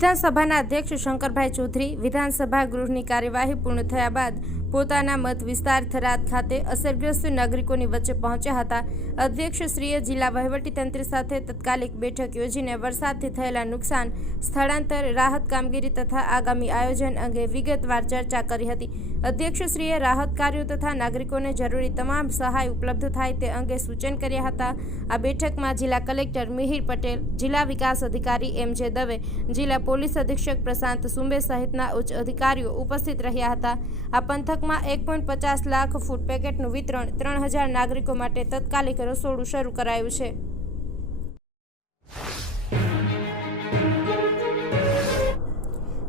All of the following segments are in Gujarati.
વિધાનસભાના અધ્યક્ષ શંકરભાઈ ચૌધરી વિધાનસભા ગૃહની કાર્યવાહી પૂર્ણ થયા બાદ પોતાના મત વિસ્તાર થરાદ ખાતે અસરગ્રસ્ત નાગરિકોની વચ્ચે પહોંચ્યા હતા. અધ્યક્ષશ્રીએ જિલ્લા વહીવટીતંત્ર સાથે તાત્કાલિક બેઠક યોજીને વરસાદથી થયેલા નુકસાન, સ્થળાંતર, રાહત કામગીરી તથા આગામી આયોજન અંગે વિગતવાર ચર્ચા કરી હતી. અધ્યક્ષશ્રીએ રાહત કાર્યો તથા નાગરિકોને જરૂરી તમામ સહાય ઉપલબ્ધ થાય તે અંગે સૂચન કર્યા હતા. આ બેઠકમાં જિલ્લા કલેક્ટર મિહિર પટેલ, જિલ્લા વિકાસ અધિકારી એમ.જે. દવે, જિલ્લા પોલીસ અધિક્ષક પ્રશાંત સુંબે સહિતના ઉચ્ચ અધિકારીઓ ઉપસ્થિત રહ્યા હતા. આ પંથકમાં 1.50 લાખ ફૂડ પેકેટનું વિતરણ, 3000 નાગરિકો માટે તાત્કાલિક રસોડું શરૂ કરાયું છે.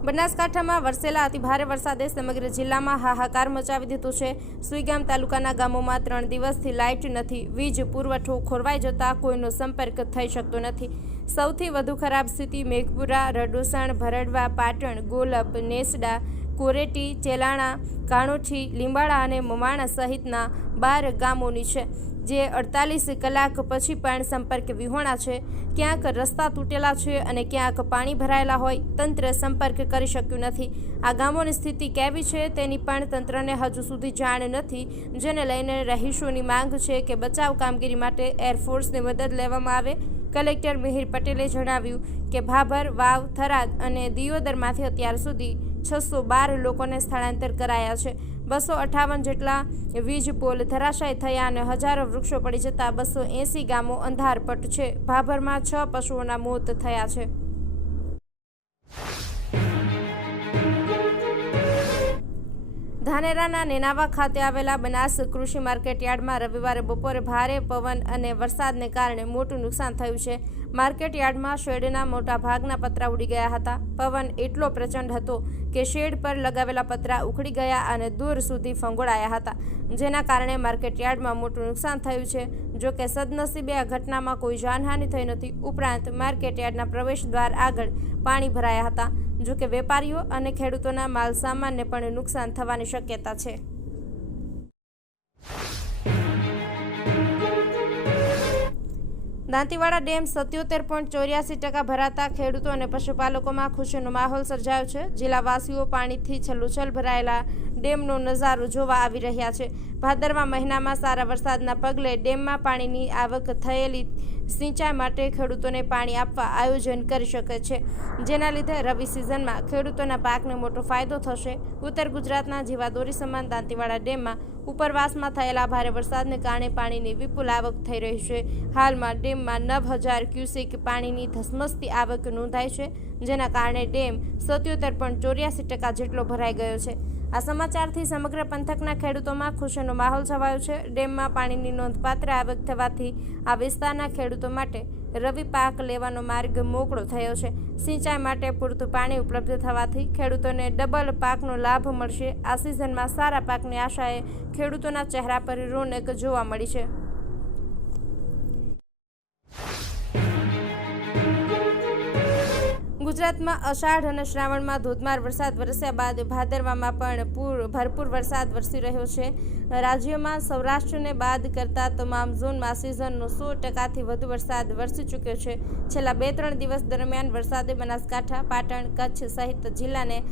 બનાસકાંઠામાં વરસેલા અતિભારે વરસાદે સમગ્ર જિલ્લામાં હાહાકાર મચાવી દીધો છે. સુઈગામ તાલુકાના ગામોમાં 3 દિવસથી લાઇટ નથી. વીજ પુરવઠો ખોરવાઈ જતા કોઈનો સંપર્ક થઈ શકતો નથી. સૌથી વધુ ખરાબ સ્થિતિ મેઘપુરા, રડોસણ, ભરડવા, પાટણ, ગોલપ, નેસડા, કોરેટી, ચેલાણા, કાણોઠી, લીંબાળા અને મમાણા સહિતના 12 ગામોની છે, જે 48 કલાક પછી પણ સંપર્ક વિહોણા છે. ક્યાંક રસ્તા તૂટેલા છે અને ક્યાંક પાણી ભરાયેલા હોય. તંત્ર સંપર્ક કરી શક્યું નથી. આ ગામોની સ્થિતિ કેવી છે તેની પણ તંત્રને હજુ સુધી જાણ નથી, જેને લઈને રહીશોની માંગ છે કે બચાવ કામગીરી માટે એરફોર્સની મદદ લેવામાં આવે. કલેક્ટર મિહિર પટેલે જણાવ્યું કે ભાભર, વાવ, થરાદ અને દિયોદરમાંથી અત્યાર સુધી 612 લોકોને સ્થળાંતર કરાયા છે. 258 જેટલા વીજ પોલ ધરાશાયી થયા અને હજારો વૃક્ષો પડી જતા 280 ગામો અંધારપટ છે. ભાભરમાં 6 પશુઓના મોત થયા છે. ધાનેરાના નેનાવા ખાતે આવેલા બનાસ કૃષિ માર્કેટયાર્ડમાં રવિવારે બપોરે ભારે પવન અને વરસાદને કારણે મોટું નુકસાન થયું છે. માર્કેટયાર્ડમાં શેડના મોટા ભાગના પતરા ઉડી ગયા હતા. પવન એટલો પ્રચંડ હતો કે શેડ પર લગાવેલા પતરા ઉખડી ગયા અને દૂર સુધી ફંગોળાયા હતા, જેના કારણે માર્કેટયાર્ડમાં મોટું નુકસાન થયું છે. જો કે સદનસીબે આ ઘટનામાં કોઈ જાનહાનિ થઈ નથી. ઉપરાંત માર્કેટયાર્ડના પ્રવેશ દ્વાર આગળ પાણી ભરાયા હતા. જો કે વેપારીઓ અને ખેડૂતોના માલ સામાનને પણ નુકસાન થવાની શક્યતા છે. દાંતીવાડા ડેમ 77.84% ભરાતા ખેડૂતો અને પશુપાલકોમાં ખુશીનો માહોલ સર્જાયો છે. જિલ્લાવાસીઓ પાણીથી છલોછલ ભરાયેલા ડેમનો નજારો જોવા આવી રહ્યા છે. ભાદરવા મહિનામાં સારા વરસાદના પગલે ડેમમાં પાણીની આવક થયેલી સિંચાઈ માટે ખેડૂતોને પાણી આપવા આયોજન કરી શકે છે, જેના લીધે રવિ સિઝનમાં ખેડૂતોના પાકને મોટો ફાયદો થશે. ઉત્તર ગુજરાતના જીવાદોરી સમાન દાંતીવાડા ડેમમાં ઉપરવાસમાં થયેલા ભારે વરસાદને કારણે પાણીની વિપુલ આવક થઈ રહી છે. હાલમાં ડેમમાં 9000 ક્યુસેક પાણીની ધસમસતી આવક નોંધાઈ છે, જેના કારણે ડેમ 77.84% જેટલો ભરાઈ ગયો છે. આ સમાચારથી સમગ્ર પંથકના ખેડૂતોમાં ખુશીનો માહોલ છવાયો છે. ડેમમાં પાણીની નોંધપાત્ર આવક થવાથી આ વિસ્તારના ખેડૂતો માટે રવિ પાક લેવાનો માર્ગ મોકળો થયો છે. સિંચાઈ માટે પૂરતું પાણી ઉપલબ્ધ થવાથી ખેડૂતોને ડબલ પાકનો લાભ મળશે. આ સિઝનમાં સારા પાકની આશાએ ખેડૂતોના ચહેરા પર રોનક જોવા મળી છે. ગુજરાતમાં અષાઢ અને શ્રાવણમાં ધોધમાર વરસાદ વરસ્યા બાદ ભાદરવામાં પણ ભરપૂર વરસાદ વરસી રહ્યો છે. રાજ્યમાં સૌરાષ્ટ્રને બાદ કરતા તમામ ઝોનમાં સિઝનનો 100%થી વધુ વરસાદ વરસી ચૂક્યો છે. છેલ્લા 2-3 દિવસ દરમિયાન વરસાદે બનાસકાંઠા, પાટણ, કચ્છ સહિત જિલ્લાને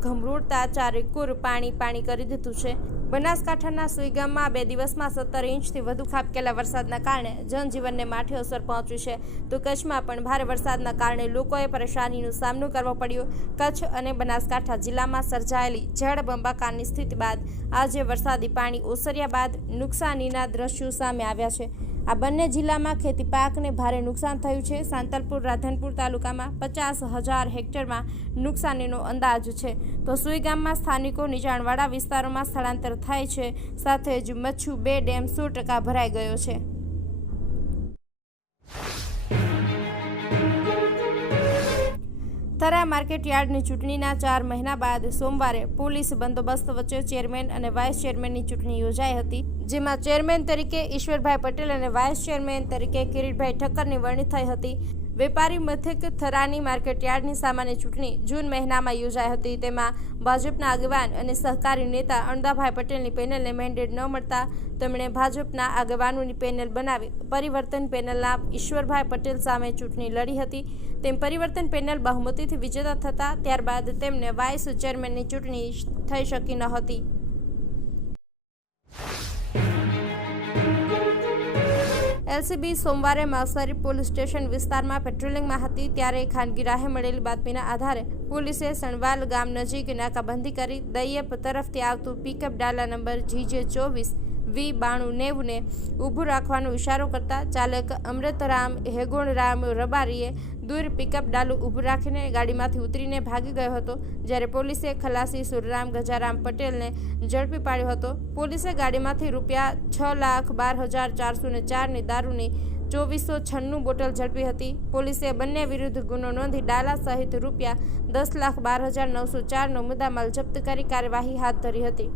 ઘમરોળતા ચારેકોર પાણી કરી દીધું છે. બનાસકાંઠાના સુઈગામમાં 2 દિવસમાં 17 ઇંચથી વધુ ખાબકેલા વરસાદના કારણે જનજીવનને માઠી અસર પહોંચી છે. તો કચ્છમાં પણ ભારે વરસાદના કારણે લોકોએ પરેશાનીનો સામનો કરવો પડ્યો. કચ્છ અને બનાસકાંઠા જિલ્લામાં સર્જાયેલી જળબંબાકારની સ્થિતિ બાદ આજે વરસાદી પાણી ઓસર્યા બાદ નુકસાનીના દ્રશ્યો સામે આવ્યા છે. આ બંને જિલ્લામાં ખેતી પાકને ભારે નુકસાન થયું છે. સાંતલપુર, રાધનપુર તાલુકામાં 50,000 હેક્ટરમાં નુકસાનીનો અંદાજ છે. તો સુઈગામમાં સ્થાનિકો નીચાણવાળા વિસ્તારોમાં સ્થળાંતર થાય છે. સાથે જ મચ્છુ 2 ડેમ 100% ભરાઈ ગયો છે. થરા માર્કેટયાર્ડની ચૂંટણીના 4 મહિના બાદ સોમવારે પોલીસ બંદોબસ્ત વચ્ચે ચેરમેન અને વાઇસ ચેરમેનની ચૂંટણી યોજાઈ હતી, જેમાં ચેરમેન તરીકે ઈશ્વરભાઈ પટેલ અને વાઇસ ચેરમેન તરીકે કિરીટભાઈ ઠક્કરની વરણી થઈ હતી. વેપારી મથક થરાની માર્કેટયાર્ડની સામાન્ય ચૂંટણી જૂન મહિનામાં યોજાઈ હતી. તેમાં ભાજપના આગેવાન અને સહકારી નેતા અણદાભાઈ પટેલની પેનલને મેન્ડેટ ન મળતા તેમણે ભાજપના આગેવાનોની પેનલ બનાવી પરિવર્તન પેનલના ઈશ્વરભાઈ પટેલ સામે ચૂંટણી લડી હતી. તેમ પરિવર્તન પેનલ બહુમતીથી વિજેતા થતા ત્યારબાદ તેમને વાઇસ ચેરમેનની ચૂંટણી થઈ શકી ન હતી. એલસીબી સોમવારે માલસારી પોલીસ સ્ટેશન વિસ્તારમાં પેટ્રોલિંગમાં હતી ત્યારે ખાનગી રાહે મળેલી બાતમીના આધારે પોલીસે સણવાલ ગામ નજીક નાકાબંધી કરી દૈયપ તરફથી આવતું પિકઅપ ડાલા નંબર GJ24V9290 ને ઊભું રાખવાનો ઇશારો કરતા ચાલક અમૃતરામ હેગોણરામ રબારીએ દૂર પિકઅપ ડાલું ઊભું રાખીને ગાડીમાંથી ઉતરીને ભાગી ગયો હતો. જ્યારે પોલીસે ખલાસી સુરરામ ગજારામ પટેલને ઝડપી પાડ્યો હતો. પોલીસે ગાડીમાંથી રૂપિયા 6,12,404ની દારૂની 2496 બોટલ ઝડપી હતી. પોલીસે બંને વિરુદ્ધ ગુનો નોંધી ડાલા સહિત રૂપિયા 10,12,904નો મુદ્દામાલ જપ્ત કરી કાર્યવાહી હાથ ધરી હતી.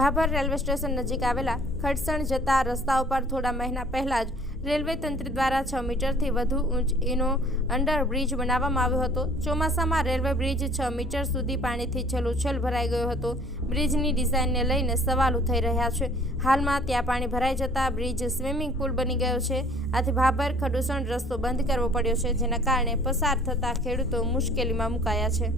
ભાભર રેલવે સ્ટેશન નજીક આવેલા ખડસણ જતા રસ્તા ઉપર થોડા મહિના પહેલા જ રેલવે તંત્ર દ્વારા 6 મીટરથી વધુ ઊંચીનો અંડરબ્રિજ બનાવવામાં આવ્યો હતો. ચોમાસામાં રેલવે બ્રિજ 6 મીટર સુધી પાણીથી છલોછલ ભરાઈ ગયો હતો. બ્રિજની ડિઝાઇનને લઈને સવાલો થઈ રહ્યા છે. હાલમાં ત્યાં પાણી ભરાઈ જતા બ્રિજ સ્વિમિંગ પુલ બની ગયો છે. આથી ભાભર ખડસણ રસ્તો બંધ કરવો પડ્યો છે, જેના કારણે પસાર થતા ખેડૂતો મુશ્કેલીમાં મુકાયા છે.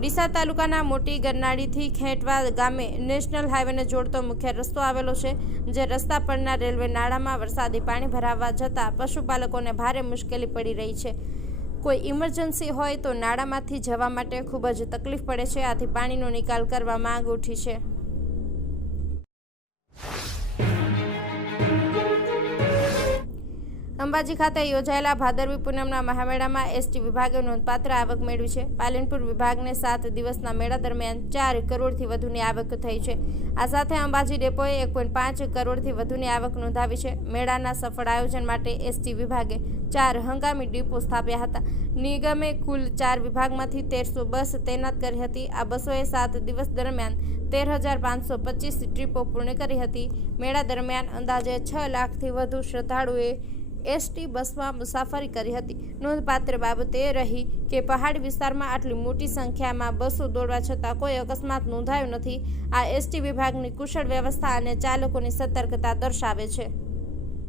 ડીસા તાલુકાના મોટી ગરનાળીથી ખેંટવા ગામે નેશનલ હાઈવેને જોડતો મુખ્ય રસ્તો આવેલો છે. જે રસ્તા પરના રેલવે નાળામાં વરસાદી પાણી ભરાવા જતાં પશુપાલકોને ભારે મુશ્કેલી પડી રહી છે. કોઈ ઇમરજન્સી હોય તો નાળામાંથી જવા માટે ખૂબ જ તકલીફ પડે છે. આથી પાણીનો નિકાલ કરવા માંગ ઉઠી છે. અંબાજી ખાતે યોજાયેલા ભાદરવી પૂનમના મહામેળામાં એસટી વિભાગે નોંધપાત્ર આવક મેળવી છે. પાલનપુર વિભાગને 7 દિવસના મેળા દરમિયાન 4 કરોડથી વધુની આવક થઈ છે. આ સાથે અંબાજી ડેપોએ 1.5 કરોડથી વધુની આવક નોંધાવી છે. મેળાના સફળ આયોજન માટે એસટી વિભાગે 4 હંગામી ડિપો સ્થાપ્યા હતા. નિગમે કુલ 4 વિભાગમાંથી 1300 બસ તૈનાત કરી હતી. આ બસોએ 7 દિવસ દરમિયાન 13,525 ટ્રીપો પૂર્ણ કરી હતી. મેળા દરમિયાન અંદાજે 6 લાખથી વધુ શ્રદ્ધાળુઓએ એસટી બસમાં મુસાફરી કરી હતી. નોંધપાત્ર બાબત એ રહી કે પહાડી વિસ્તારમાં આટલી મોટી સંખ્યામાં બસો દોડવા છતાં કોઈ અકસ્માત નોંધાયો નથી. આ એસટી વિભાગની કુશળ વ્યવસ્થા અને ચાલકોની સતર્કતા દર્શાવે છે.